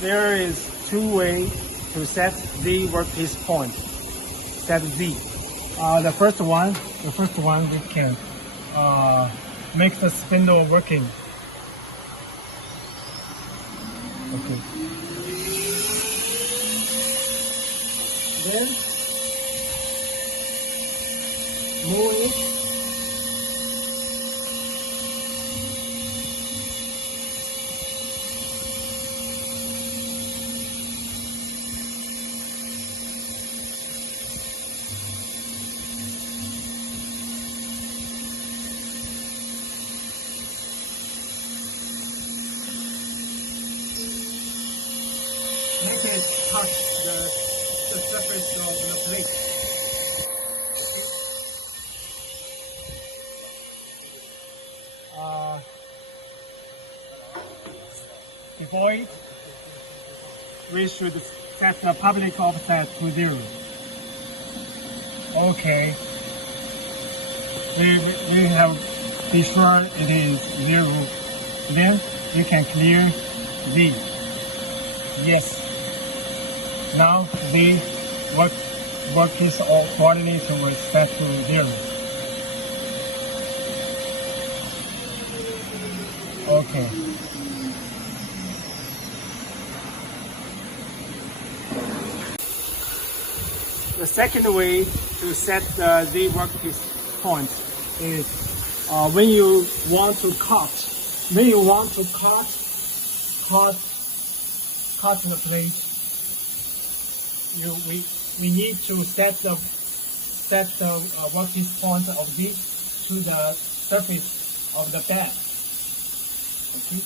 there is two ways to set the workpiece point. Set Z. The first one we can make the spindle working. Okay. Then move it. Make it touch the surface of the plate. Before it, we should set the public offset to 0. Okay. We have be sure it is 0. Then you can clear Z. Yes. Now the workpiece coordination was set to 0. Okay. The second way to set the workpiece point is when you want to cut the plate. We need to set the workpiece point of this to the surface of the bed. Okay.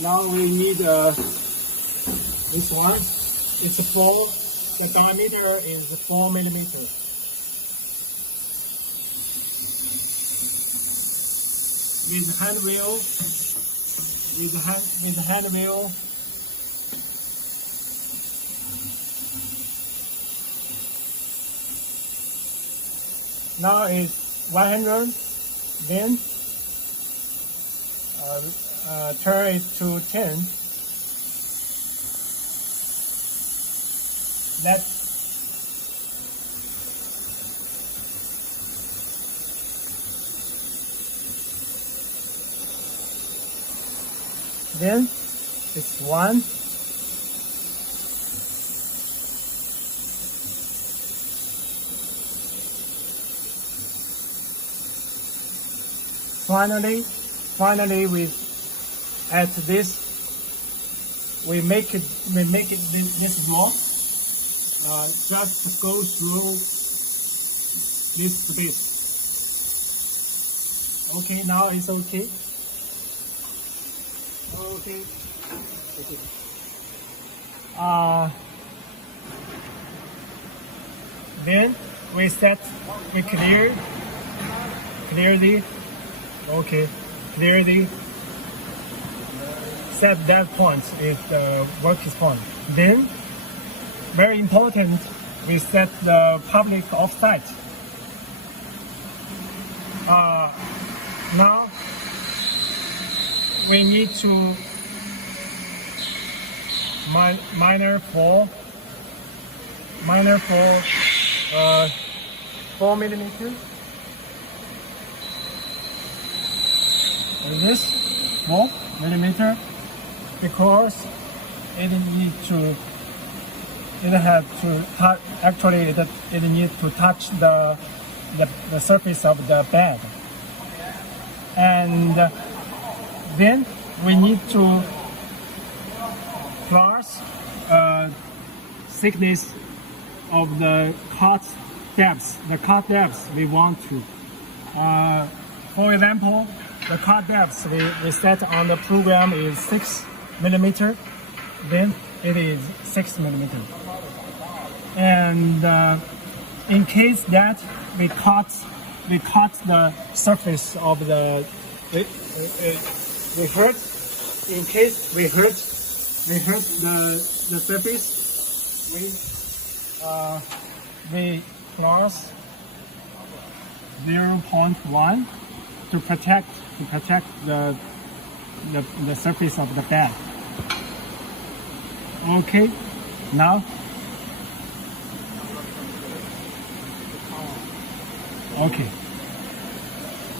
Now we need this one. It's 4. The diameter is 4 millimeters. With hand wheel, now it's 100. Then turn it to 10. Then it's 1. Finally, at this, we make it this block. Just to go through this space. Okay, now it's okay. Okay. Then we clear the. Okay, clear the. Set that point is the workpiece point. Then, very important, we set the public offset. Now we need to minor for 4 millimeters. And this 4 millimeter because it needs to. It has to touch. Actually, it needs to touch the surface of the bed, and then we need to cross thickness of the cut depths. The cut depths we want to. For example, the cut depths we set on the program is 6 millimeter. Then it is 6 millimeter. And in case that we cut the surface of the we hurt. In case we hurt we hurt the surface. We cross 0.1 to protect the surface of the bed. Okay, now. Okay.